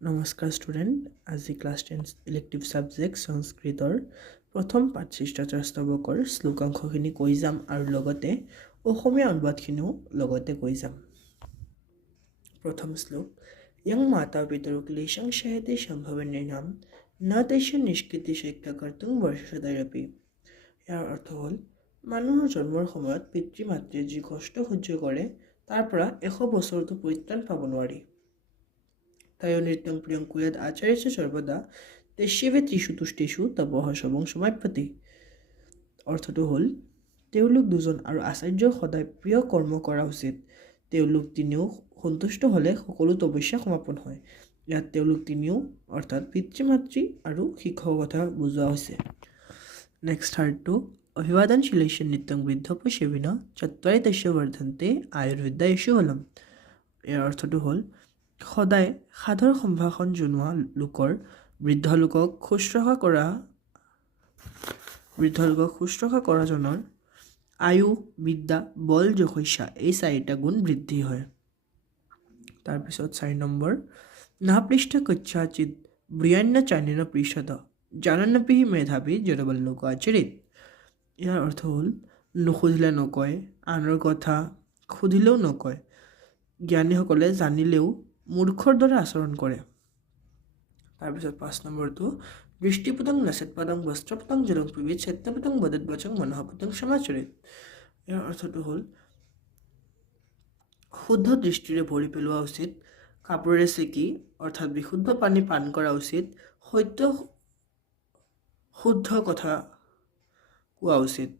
নমস্কাৰ ষ্টুডেণ্ট, আজি class 10 elective subject সংস্কৃতৰ প্ৰথম পাঠ শিষ্টাচাৰ শ্লোকাংশখিনি কৈ যাম আৰু লগতে অসমীয়া অনুবাদখিনিও লগতে কৈ যাম। প্ৰথম শ্লোক यं माता पितरु क्लेशं सहते সম্ভৱনিৰ্ণাম ন তস্য নিষ্কৃতি শক্য কৰ্তুং বৰ্ষসদয়পি। ইয়াৰ অৰ্থ হ'ল মানুহৰ জন্মৰ সময়ত পিতৃ মাতৃয়ে যি কষ্ট সহ্য কৰে তাৰ পৰা 100 বছৰতো পৰিত্ৰাণ পাব নোৱাৰি। তায়ো নৃত্যং প্ৰিয়ং কুয়াদ আচাৰ্য সৰ্বদা তেস্যেবে ত্ৰিষু তুষ্টেষু তপঃ শবং সমাপ্যতি। অৰ্থটো হ'ল তেওঁলোক দুজন আৰু আচাৰ্যৰ সদায় প্ৰিয় কৰ্ম কৰা উচিত। তেওঁলোক তিনিও সন্তুষ্ট হ'লে সকলো তপস্যা সমাপন হয়। ইয়াত তেওঁলোক তিনিও অৰ্থাৎ পিতৃ মাতৃ আৰু শিক্ষকৰ কথা বুজোৱা হৈছে। নেক্সট থাৰ্ডটো অভিবাদনশীলেষু নিত্যং বৃদ্ধোপসেবিন চত্বাৰি তস্য বৰ্ধন্তে আয়ুৰ্বিদ্যায়েষু বলম। ইয়াৰ অৰ্থটো হ'ল সদায় সাধৰ সম্ভাষণ জনোৱা লোকৰ বৃদ্ধ লোকক শুশ্ৰূষা কৰাজনৰ আয়ু, বিদ্যা, বল, যশস্যা এই 4টা গুণ বৃদ্ধি হয়। তাৰপিছত 4 নম্বৰ নাপৃষ্ঠ কচ্ছাচিৎ ব্ৰিয়ান্ন চান্যেন পৃষ্ঠত জানন্নপি মেধাৱী জড়বল্লোক আচৰিত। ইয়াৰ অৰ্থ হ'ল নুসুধিলে নকয়, আনৰ কথা সুধিলেও নকয়, জ্ঞানীসকলে জানিলেও মূৰ্খৰ দৰে আচৰণ কৰে। তাৰপিছত 5 নম্বৰটো দৃষ্টিপতং নচেৎপদং বস্ত্ৰপতং জলং পিবেত সত্যপতং বদত বচং মনোহপতং সমাচৰিত। ইয়াৰ অৰ্থটো হ'ল শুদ্ধ দৃষ্টিৰে ভৰি পেলোৱা উচিত, কাপোৰেৰে চেকি অৰ্থাৎ বিশুদ্ধ পানী পান কৰা উচিত, শুদ্ধ কথা কোৱা উচিত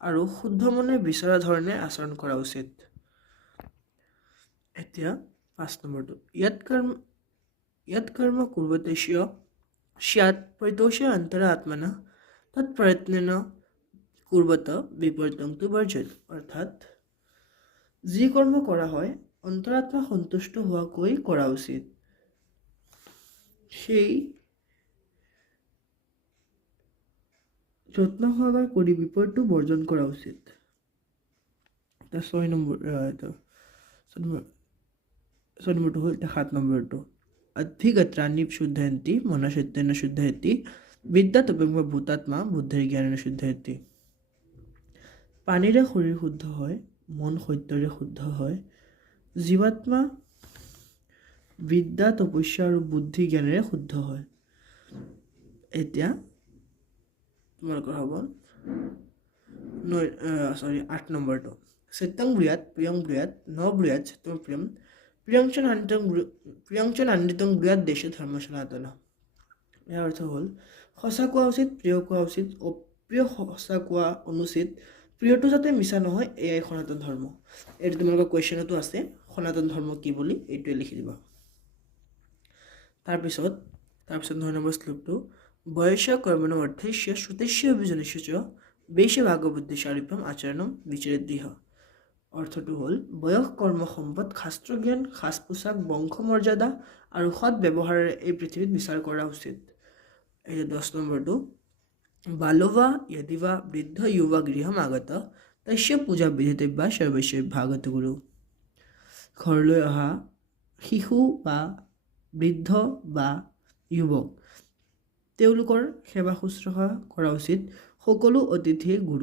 আৰু শুদ্ধ মনে বিচৰা ধৰণে আচৰণ কৰা উচিত। এতিয়া 5 নম্বৰটো ইয়াত কৰ্ম কুৰ্বতেস্য স্যাৎ পৰিতোষে অন্তৰা আত্মনা তৎ প্ৰয়ত্নেন কুৰ্বত বিপৰীতং তু বৰ্জেত। অৰ্থাৎ যি কৰ্ম কৰা হয় অন্তৰাত্মা সন্তুষ্ট হোৱাকৈ কৰা উচিত, সেই যত্ন সহকাৰে কৰি বিপৰীতটো বৰ্জন কৰা উচিত। 6 নম্বৰটো হ'ল 7 নম্বৰটো অধিগত্ৰাণি শুদ্ধয়ন্তি মনসত্যেন শুদ্ধয়তি বিদ্যা তপেঙ্গ ভূতাত্মা বুদ্ধিৰ জ্ঞানেন শুদ্ধয়তি। পানীৰে শৰীৰ শুদ্ধ হয়, মন সত্যৰে শুদ্ধ হয়, জীৱাত্মা বিদ্যা তপস্যা আৰু বুদ্ধি জ্ঞানেৰে শুদ্ধ হয়। এতিয়া তোমালোকৰ হ'ব 8 নম্বৰটো সত্যং ব্ৰূয়াৎ প্ৰিয়ং ব্ৰূয়াৎ ন ব্ৰূয়াৎ সত্যম প্ৰিয়ম প্ৰিয়ংচ নান্দিতং ব্ৰূয়াৎ দেশ ধৰ্ম সনাতন। ইয়াৰ অৰ্থ হ'ল সঁচা কোৱা উচিত, প্ৰিয় কোৱা উচিত, অপ্ৰিয় সঁচা কোৱা অনুচিত, প্ৰিয়টো যাতে মিছা নহয়, এয়াই সনাতন ধৰ্ম। এইটো তোমালোকৰ কুৱেশ্যনতো আছে, সনাতন ধৰ্ম কি বুলি এইটোৱে লিখি দিবা। তাৰপিছত 9 নম্বৰ শ্লোকটো বয়স কৰ্মণ অৰ্থস্য শ্ৰুতেস্য অভিজনস্য চ বেশ ভাগবুদ্ধি সাৰূপ্যম আচৰণম বিচৰিত দৃঢ়। অৰ্থটো হ'ল বয়স, কৰ্ম, সম্পদ, শাস্ত্ৰ জ্ঞান, সাজ পোছাক, বংশ মৰ্যাদা আৰু সৎ ব্যৱহাৰেৰে এই পৃথিৱীত বিচাৰ কৰা উচিত। এই 10 নম্বৰটো বালৱা য়দিবা বৃদ্ধ যুৱা গৃহম আগত তস্য পূজা বিধিতব্যা সৰ্বস্য ভাগত গুৰু। ঘৰলৈ অহা শিশু বা বৃদ্ধ বা যুৱক তেওঁলোকৰ সেৱা শুশ্ৰূষা কৰা উচিত। সকলো অতিথিয়ে গুৰু।